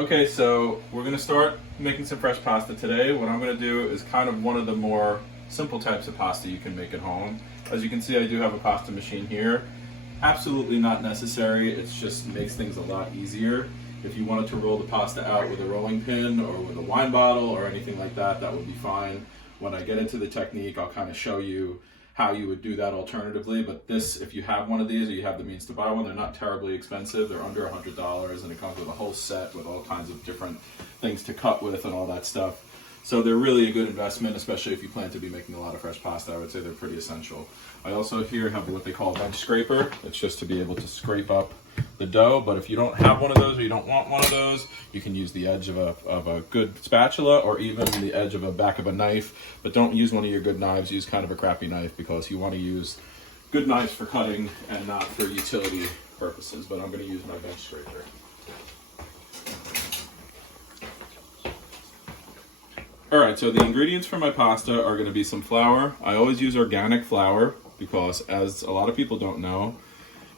Okay, so we're gonna start making some fresh pasta today. What I'm gonna do is kind of one of the more simple types of pasta you can make at home. As you can see, I do have a pasta machine here. Absolutely not necessary, it just makes things a lot easier. If you wanted to roll the pasta out with a rolling pin or with a wine bottle or anything like that, that would be fine. When I get into the technique, I'll kind of show you how you would do that alternatively. But this, if you have one of these or you have the means to buy one, they're not terribly expensive. They're under $100 and it comes with a whole set with all kinds of different things to cut with and all that stuff. So they're really a good investment, especially if you plan to be making a lot of fresh pasta. I would say they're pretty essential. I also here have what they call a bench scraper. It's just to be able to scrape up the dough, but if you don't have one of those or you don't want one of those, you can use the edge of a good spatula or even the edge of a back of a knife, but don't use one of your good knives. Use kind of a crappy knife because you want to use good knives for cutting and not for utility purposes, but I'm going to use my bench scraper. Alright, so the ingredients for my pasta are going to be some flour. I always use organic flour because, as a lot of people don't know,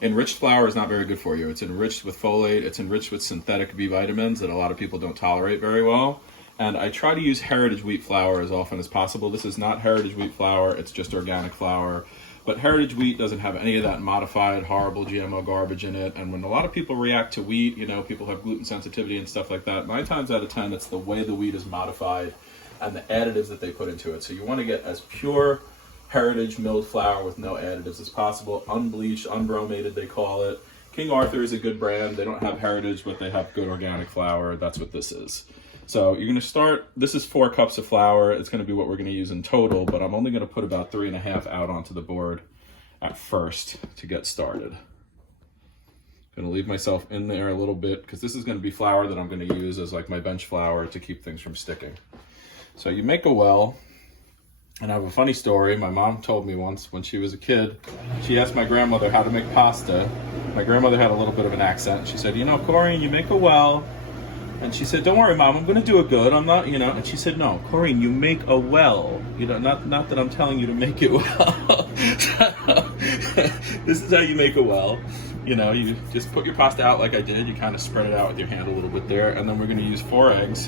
enriched flour is not very good for you. It's enriched with folate, it's enriched with synthetic B vitamins that a lot of people don't tolerate very well. And I try to use heritage wheat flour as often as possible. This is not heritage wheat flour, it's just organic flour. But heritage wheat doesn't have any of that modified, horrible GMO garbage in it. And when a lot of people react to wheat, you know, people have gluten sensitivity and stuff like that, 9 times out of 10, it's the way the wheat is modified and the additives that they put into it. So you want to get as pure heritage milled flour with no additives as possible, unbleached, unbromated they call it. King Arthur is a good brand. They don't have heritage, but they have good organic flour. That's what this is. So you're going to start, this is 4 cups of flour. It's going to be what we're going to use in total, but I'm only going to put about 3.5 out onto the board at first to get started. Going to leave myself in there a little bit because this is going to be flour that I'm going to use as like my bench flour to keep things from sticking. So you make a well, and I have a funny story. My mom told me once when she was a kid, she asked my grandmother how to make pasta. My grandmother had a little bit of an accent. She said, you know, Corinne, you make a well. And she said, don't worry, Mom, I'm going to do it good. I'm not, you know. And she said, no, Corinne, you make a well. You know, not that I'm telling you to make it well. This is how you make a well. You know, you just put your pasta out like I did. You kind of spread it out with your hand a little bit there. And then we're going to use 4 eggs.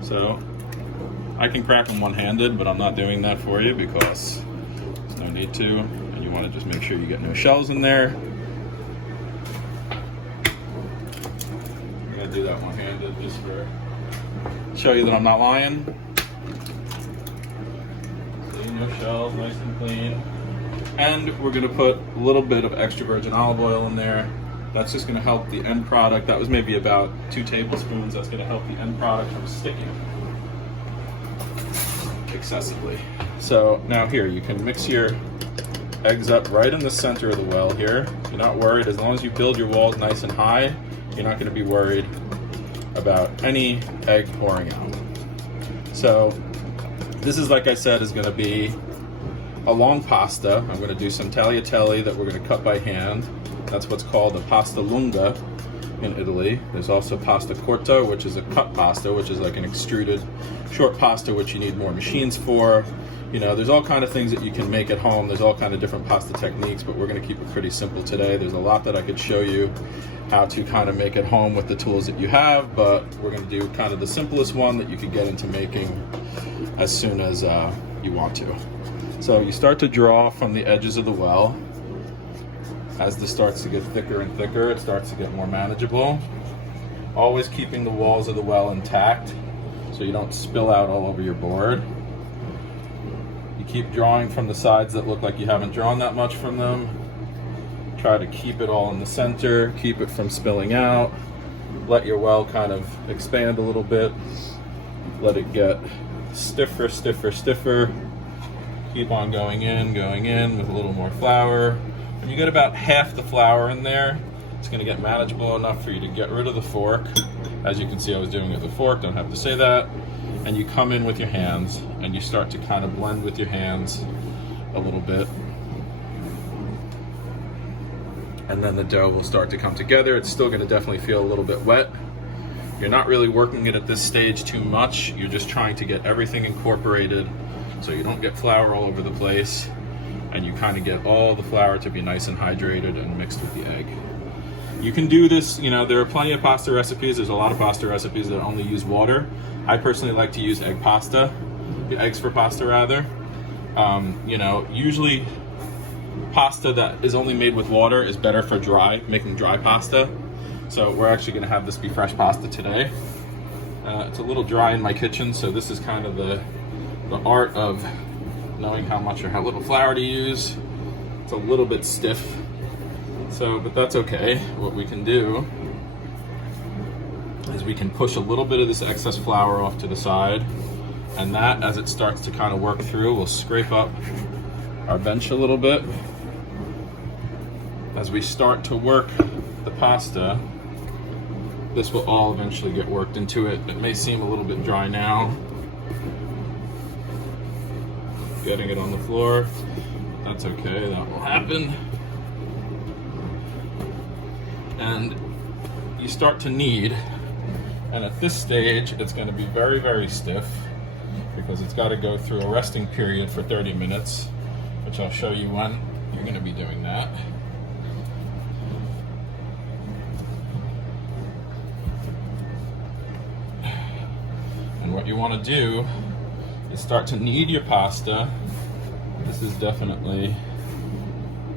So I can crack them one-handed, but I'm not doing that for you because there's no need to. And you want to just make sure you get no shells in there. I'm going to do that one-handed just for show you that I'm not lying. See, no shells, nice and clean. And we're going to put a little bit of extra virgin olive oil in there. That's just going to help the end product. That was maybe about 2 tablespoons. That's going to help the end product from sticking excessively. So now here, you can mix your eggs up right in the center of the well here. You're not worried. As long as you build your walls nice and high, you're not going to be worried about any egg pouring out. So this is, like I said, is going to be a long pasta. I'm going to do some tagliatelle that we're going to cut by hand. That's what's called a pasta lunga in Italy. There's also pasta corta, which is a cut pasta, which is like an extruded short pasta, which you need more machines for. You know, there's all kind of things that you can make at home. There's all kind of different pasta techniques, but we're going to keep it pretty simple today. There's a lot that I could show you how to kind of make at home with the tools that you have, but we're going to do kind of the simplest one that you could get into making as soon as you want to. So you start to draw from the edges of the well. As this starts to get thicker and thicker, it starts to get more manageable. Always keeping the walls of the well intact so you don't spill out all over your board. You keep drawing from the sides that look like you haven't drawn that much from them. Try to keep it all in the center, keep it from spilling out. Let your well kind of expand a little bit. Let it get stiffer, stiffer, stiffer. Keep on going in with a little more flour. When you get about half the flour in there, it's going to get manageable enough for you to get rid of the fork. As you can see, I was doing it with a fork, don't have to say that. And you come in with your hands and you start to kind of blend with your hands a little bit. And then the dough will start to come together. It's still going to definitely feel a little bit wet. You're not really working it at this stage too much. You're just trying to get everything incorporated so you don't get flour all over the place. And you kind of get all the flour to be nice and hydrated and mixed with the egg. You can do this, you know, there are plenty of pasta recipes. There's a lot of pasta recipes that only use water. I personally like to use eggs for pasta rather. You know, usually pasta that is only made with water is better for making dry pasta. So we're actually gonna have this be fresh pasta today. It's a little dry in my kitchen, so this is kind of the art of knowing how much or how little flour to use. It's a little bit stiff, but that's okay. What we can do is we can push a little bit of this excess flour off to the side, and that, as it starts to kind of work through, we'll scrape up our bench a little bit. As we start to work the pasta, this will all eventually get worked into it. It may seem a little bit dry now. Getting it on the floor, that's okay, that will happen. And you start to knead, and at this stage it's going to be very, very stiff because it's got to go through a resting period for 30 minutes, which I'll show you when you're going to be doing that. And what you want to do is start to knead your pasta. This is definitely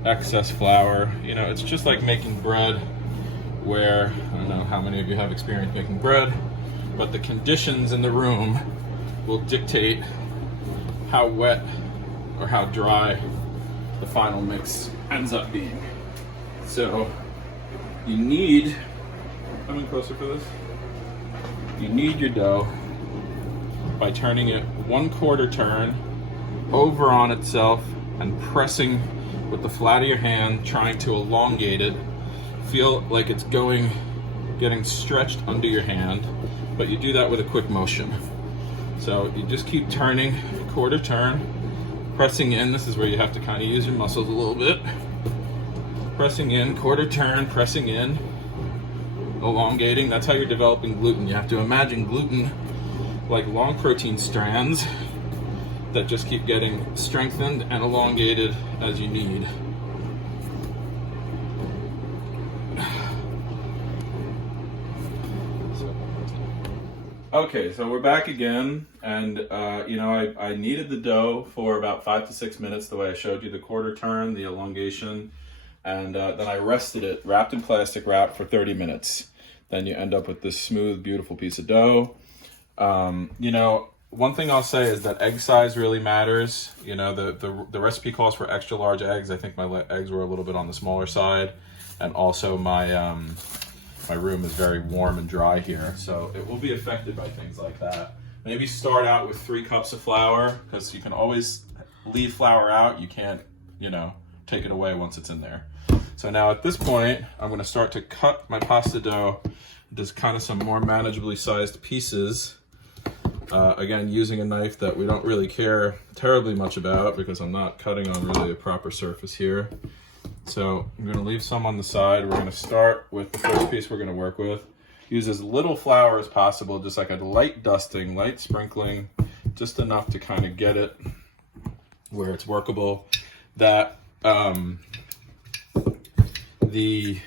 excess flour. You know, it's just like making bread, where, I don't know how many of you have experience making bread, but the conditions in the room will dictate how wet or how dry the final mix ends up being. So you need, come in closer for this, you knead your dough by turning it 1/4 turn over on itself and pressing with the flat of your hand, trying to elongate it. Feel like it's getting stretched under your hand, but you do that with a quick motion. So you just keep turning 1/4 turn, pressing in. This is where you have to kind of use your muscles a little bit. Pressing in, 1/4 turn, pressing in, elongating. That's how you're developing gluten. You have to imagine gluten like long protein strands that just keep getting strengthened and elongated as you knead. Okay, so we're back again, and you know, I kneaded the dough for about 5 to 6 minutes, the way I showed you, the 1/4 turn, the elongation, and then I rested it, wrapped in plastic wrap, for 30 minutes. Then you end up with this smooth, beautiful piece of dough. You know, one thing I'll say is that egg size really matters. You know, the recipe calls for extra large eggs. I think my eggs were a little bit on the smaller side, and also my my room is very warm and dry here, so it will be affected by things like that. Maybe start out with 3 cups of flour, because you can always leave flour out. You can't, you know, take it away once it's in there. So now at this point, I'm going to start to cut my pasta dough into kind of some more manageably sized pieces. Again, using a knife that we don't really care terribly much about, because I'm not cutting on really a proper surface here. So I'm going to leave some on the side. We're going to start with the first piece we're going to work with. Use as little flour as possible, just like a light dusting, light sprinkling, just enough to kind of get it where it's workable. That the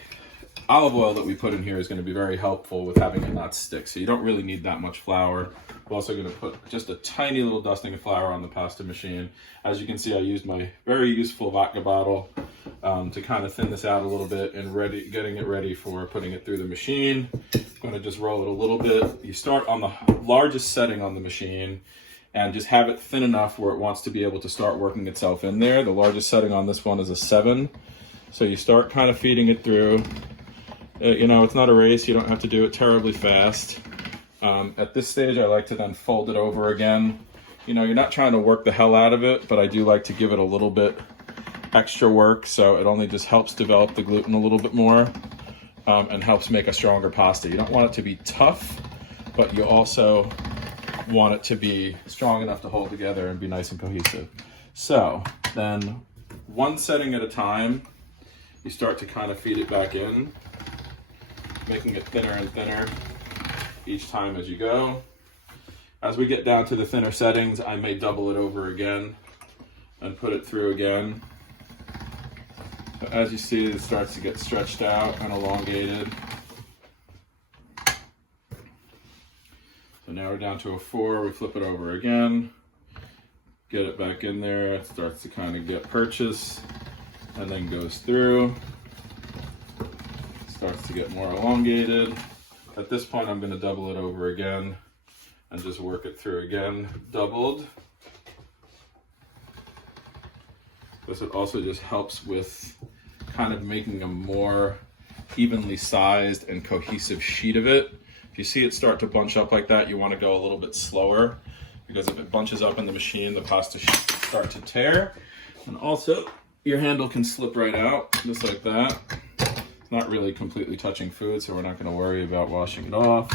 olive oil that we put in here is going to be very helpful with having it not stick. So you don't really need that much flour. I'm also going to put just a tiny little dusting of flour on the pasta machine. As you can see, I used my very useful vodka bottle to kind of thin this out a little bit and getting it ready for putting it through the machine. I'm going to just roll it a little bit. You start on the largest setting on the machine and just have it thin enough where it wants to be able to start working itself in there. The largest setting on this one is a 7. So you start kind of feeding it through. You know, it's not a race. You don't have to do it terribly fast. At this stage, I like to then fold it over again. You know, you're not trying to work the hell out of it, but I do like to give it a little bit extra work, so it only just helps develop the gluten a little bit more and helps make a stronger pasta. You don't want it to be tough, but you also want it to be strong enough to hold together and be nice and cohesive. So then, one setting at a time, you start to kind of feed it back in, making it thinner and thinner each time as you go. As we get down to the thinner settings, I may double it over again and put it through again. So as you see, it starts to get stretched out and elongated. So now we're down to a 4, we flip it over again, get it back in there, it starts to kind of get purchase and then goes through, starts to get more elongated. At this point I'm going to double it over again and just work it through again, doubled. This also just helps with kind of making a more evenly sized and cohesive sheet of it. If you see it start to bunch up like that, you want to go a little bit slower, because if it bunches up in the machine, the pasta sheet will start to tear. And also, your handle can slip right out, just like that. It's not really completely touching food, so we're not going to worry about washing it off.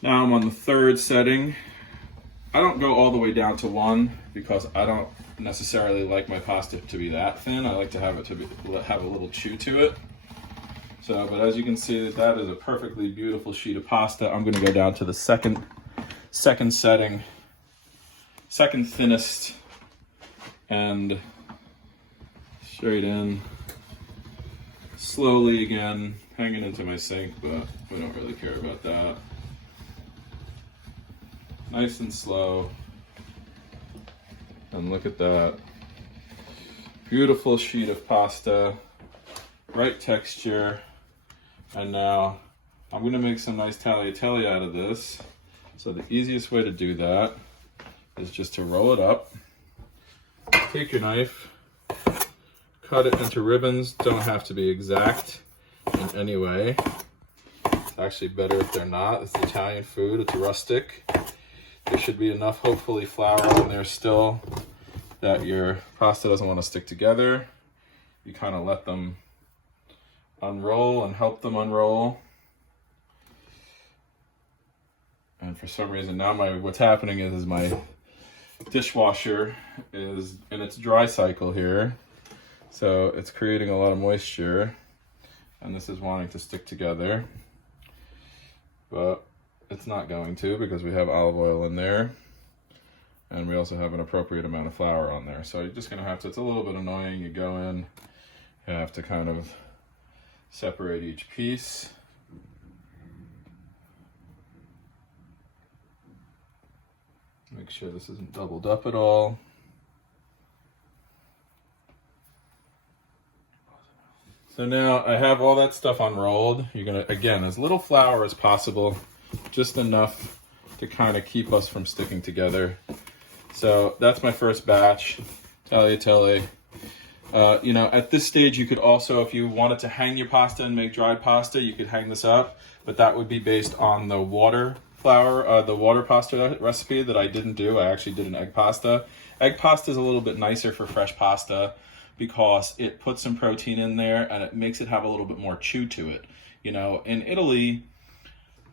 Now I'm on the 3rd setting. I don't go all the way down to 1 because I don't necessarily like my pasta to be that thin. I like to have it have a little chew to it. So, but as you can see, that is a perfectly beautiful sheet of pasta. I'm going to go down to the second setting, second thinnest, and straight in, slowly again, hanging into my sink, but we don't really care about that. Nice and slow. And look at that. Beautiful sheet of pasta, right texture. And now I'm going to make some nice tagliatelle out of this. So the easiest way to do that is just to roll it up. Take your knife, cut it into ribbons. Don't have to be exact in any way. It's actually better if they're not. It's Italian food, it's rustic. There should be enough, hopefully, flour in there still that your pasta doesn't want to stick together. You kind of let them unroll and help them unroll. And for some reason now what's happening is my dishwasher is in its dry cycle here. So it's creating a lot of moisture, and this is wanting to stick together. But it's not going to, because we have olive oil in there. And we also have an appropriate amount of flour on there. So you're just gonna have to, it's a little bit annoying. You go in, you have to kind of separate each piece. Make sure this isn't doubled up at all. So now I have all that stuff unrolled. You're gonna, again, as little flour as possible, just enough to kind of keep us from sticking together. So that's my first batch, tagliatelle. You know, at this stage, you could also, if you wanted to hang your pasta and make dried pasta, you could hang this up, but that would be based on the water flour, the water pasta recipe that I didn't do. I actually did an egg pasta. Egg pasta is a little bit nicer for fresh pasta because it puts some protein in there and it makes it have a little bit more chew to it. You know, in Italy,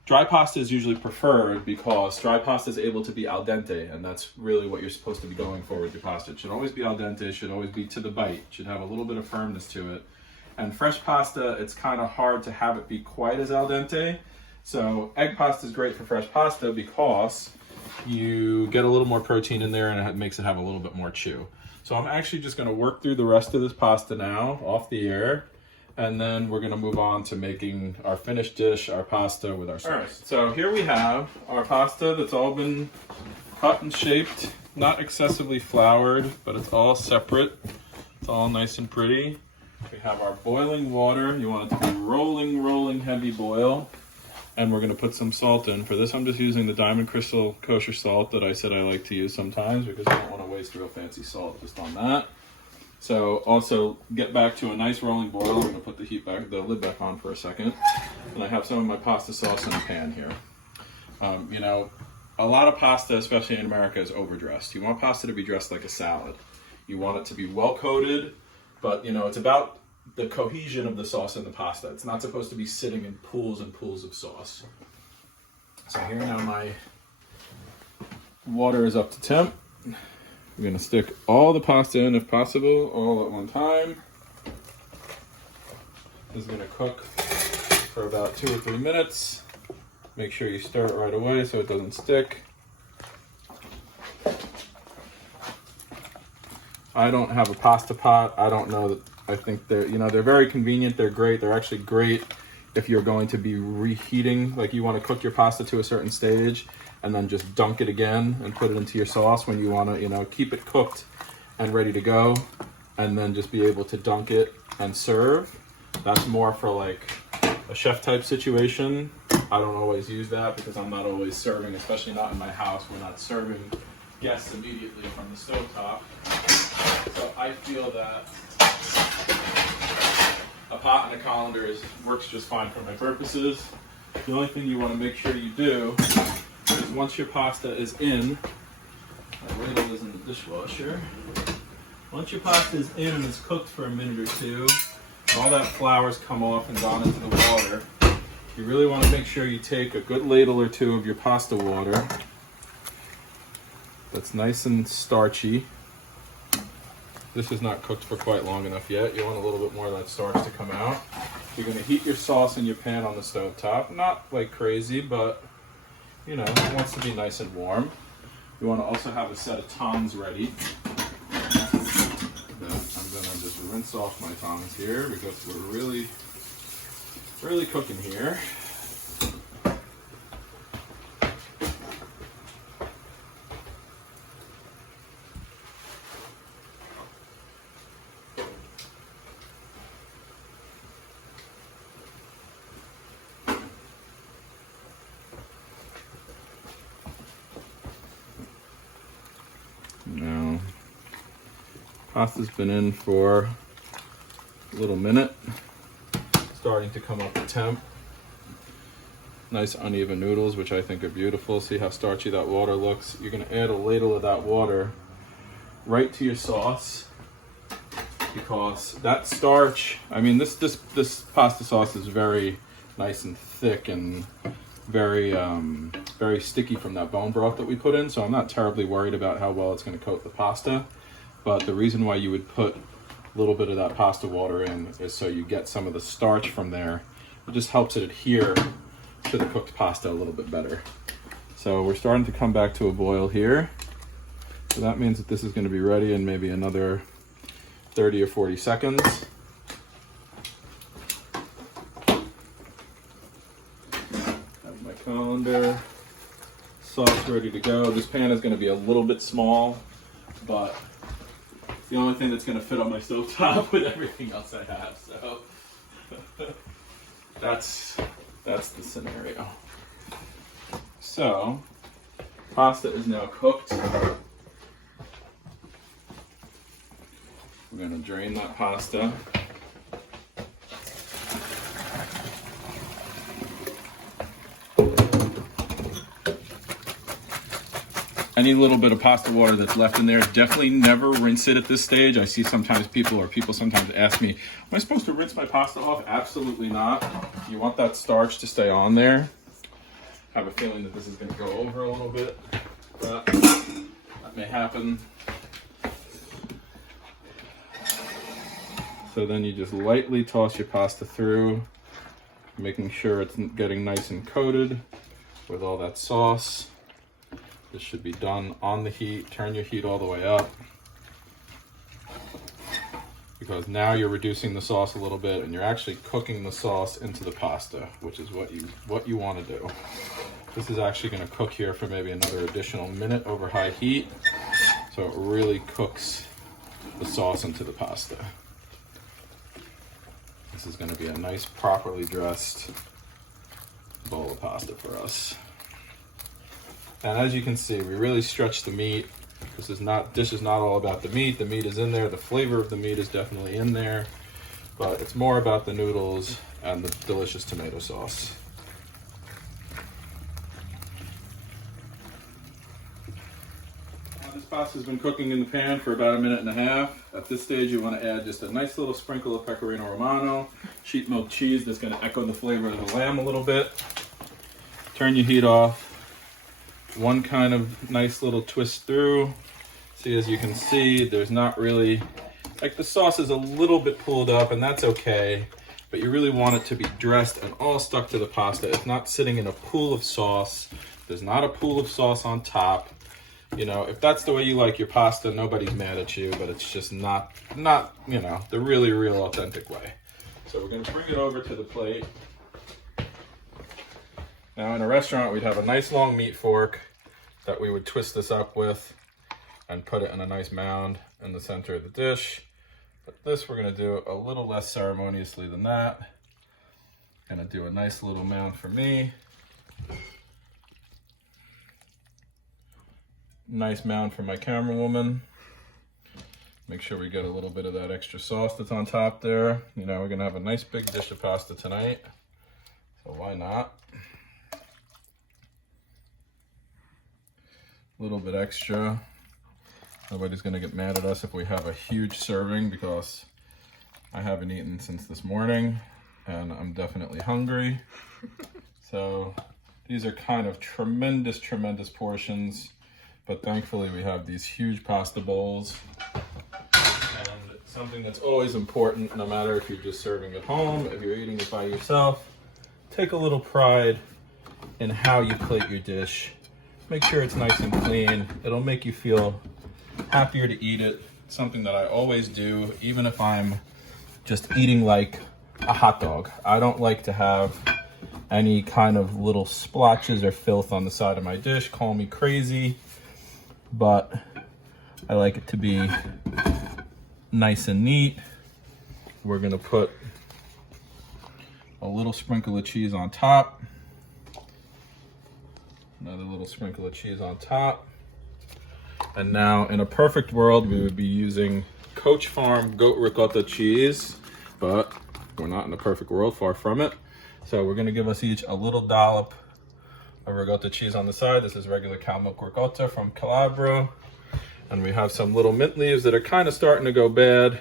dry pasta is usually preferred because dry pasta is able to be al dente, and that's really what you're supposed to be going for with your pasta. It should always be al dente, it should always be to the bite, it should have a little bit of firmness to it. And fresh pasta, it's kind of hard to have it be quite as al dente. So egg pasta is great for fresh pasta because you get a little more protein in there and it makes it have a little bit more chew. So I'm actually just going to work through the rest of this pasta now off the air, and then we're going to move on to making our finished dish, our pasta with our sauce. All right, so here we have our pasta that's all been cut and shaped, not excessively floured, but it's all separate. It's all nice and pretty. We have our boiling water. You want it to be rolling heavy boil. And we're going to put some salt in. For this, I'm just using the Diamond Crystal kosher salt that I said I like to use sometimes because I don't want to waste real fancy salt just on that. So also get back to a nice rolling boil. I'm going to put the lid back on for a second. And I have some of my pasta sauce in a pan here. You know, a lot of pasta, especially in America, is overdressed. You want pasta to be dressed like a salad. You want it to be well coated, but you know, it's about the cohesion of the sauce in the pasta. It's not supposed to be sitting in pools and pools of sauce. So here now my water is up to temp. I'm going to stick all the pasta in if possible, all at one time. This is going to cook for about 2 or 3 minutes. Make sure you stir it right away so it doesn't stick. I don't have a pasta pot. I don't know that, I think they're, you know, they're very convenient. They're great. They're actually great if you're going to be reheating, like you want to cook your pasta to a certain stage and then just dunk it again and put it into your sauce when you want to, you know, keep it cooked and ready to go, and then just be able to dunk it and serve. That's more for like a chef type situation. I don't always use that because I'm not always serving, especially not in my house. We're not serving guests immediately from the stovetop. So I feel that a pot and a colander works just fine for my purposes. The only thing you want to make sure you do is once your pasta is in, my ladle is in the dishwasher. Once your pasta is in and it's cooked for a minute or two, all that flour's come off and gone into the water. You really want to make sure you take a good ladle or two of your pasta water that's nice and starchy. This is not cooked for quite long enough yet. You want a little bit more of that starch to come out. You're going to heat your sauce in your pan on the stove top. Not like crazy, but you know, it wants to be nice and warm. You want to also have a set of tongs ready. I'm going to just rinse off my tongs here because we're really cooking here. Now, pasta's been in for a little minute, starting to come up to temp. Nice uneven noodles, which I think are beautiful. See how starchy that water looks? You're gonna add a ladle of that water right to your sauce, because that starch, I mean, this pasta sauce is very nice and thick and very sticky from that bone broth that we put in, so I'm not terribly worried about how well it's going to coat the pasta. But the reason why you would put a little bit of that pasta water in is so you get some of the starch from there. It just helps it adhere to the cooked pasta a little bit better. So we're starting to come back to a boil here. So that means that this is going to be ready in maybe another 30 or 40 seconds. Colander, sauce ready to go. This pan is going to be a little bit small, but it's the only thing that's going to fit on my stovetop with everything else I have. So that's the scenario. So pasta is now cooked. We're going to drain that pasta. Any little bit of pasta water that's left in there, definitely never rinse it at this stage. I see sometimes people sometimes ask me, am I supposed to rinse my pasta off? Absolutely not. You want that starch to stay on there. I have a feeling that this is going to go over a little bit, but that may happen. So then you just lightly toss your pasta through, making sure it's getting nice and coated with all that sauce. This should be done on the heat. Turn your heat all the way up, because now you're reducing the sauce a little bit and you're actually cooking the sauce into the pasta, which is what you want to do. This is actually going to cook here for maybe another additional minute over high heat, so it really cooks the sauce into the pasta. This is going to be a nice, properly dressed bowl of pasta for us. And as you can see, we really stretch the meat. This is not all about the meat. The meat is in there. The flavor of the meat is definitely in there, but it's more about the noodles and the delicious tomato sauce. This pasta has been cooking in the pan for about 1.5 minutes. At this stage, you want to add just a nice little sprinkle of pecorino romano, sheep milk cheese that's going to echo the flavor of the lamb a little bit. Turn your heat off. One kind of nice little twist through. See, as you can see, there's not really, like, the sauce is a little bit pulled up, and that's okay, but you really want it to be dressed and all stuck to the pasta. It's not sitting in a pool of sauce. There's not a pool of sauce on top. You know, if that's the way you like your pasta, nobody's mad at you, but it's just not, you know, the really real authentic way. So we're gonna bring it over to the plate. Now in a restaurant, we'd have a nice long meat fork that we would twist this up with and put it in a nice mound in the center of the dish. But this we're gonna do a little less ceremoniously than that. Gonna do a nice little mound for me. Nice mound for my camera woman. Make sure we get a little bit of that extra sauce that's on top there. You know, we're gonna have a nice big dish of pasta tonight, so why not? A little bit extra. Nobody's gonna get mad at us if we have a huge serving, because I haven't eaten since this morning and I'm definitely hungry. So these are kind of tremendous portions, but thankfully we have these huge pasta bowls. And something that's always important, no matter if you're just serving at home, if you're eating it by yourself, take a little pride in how you plate your dish. Make sure it's nice and clean. It'll make you feel happier to eat it. Something that I always do, even if I'm just eating like a hot dog. I don't like to have any kind of little splotches or filth on the side of my dish. Call me crazy, but I like it to be nice and neat. We're gonna put a little sprinkle of cheese on top. Another little sprinkle of cheese on top. And now, in a perfect world, we would be using Coach Farm goat ricotta cheese, but we're not in a perfect world, far from it. So we're gonna give us each a little dollop of ricotta cheese on the side. This is regular cow milk ricotta from Calabria. And we have some little mint leaves that are kind of starting to go bad,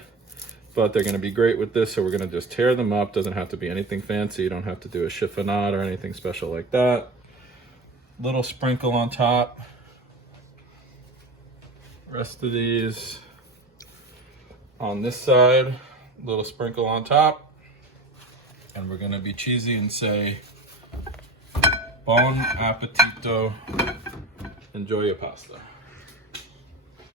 but they're gonna be great with this. So we're gonna just tear them up. Doesn't have to be anything fancy. You don't have to do a chiffonade or anything special like that. Little sprinkle on top. Rest of these on this side, little sprinkle on top. And we're gonna be cheesy and say, bon appetito. Enjoy your pasta.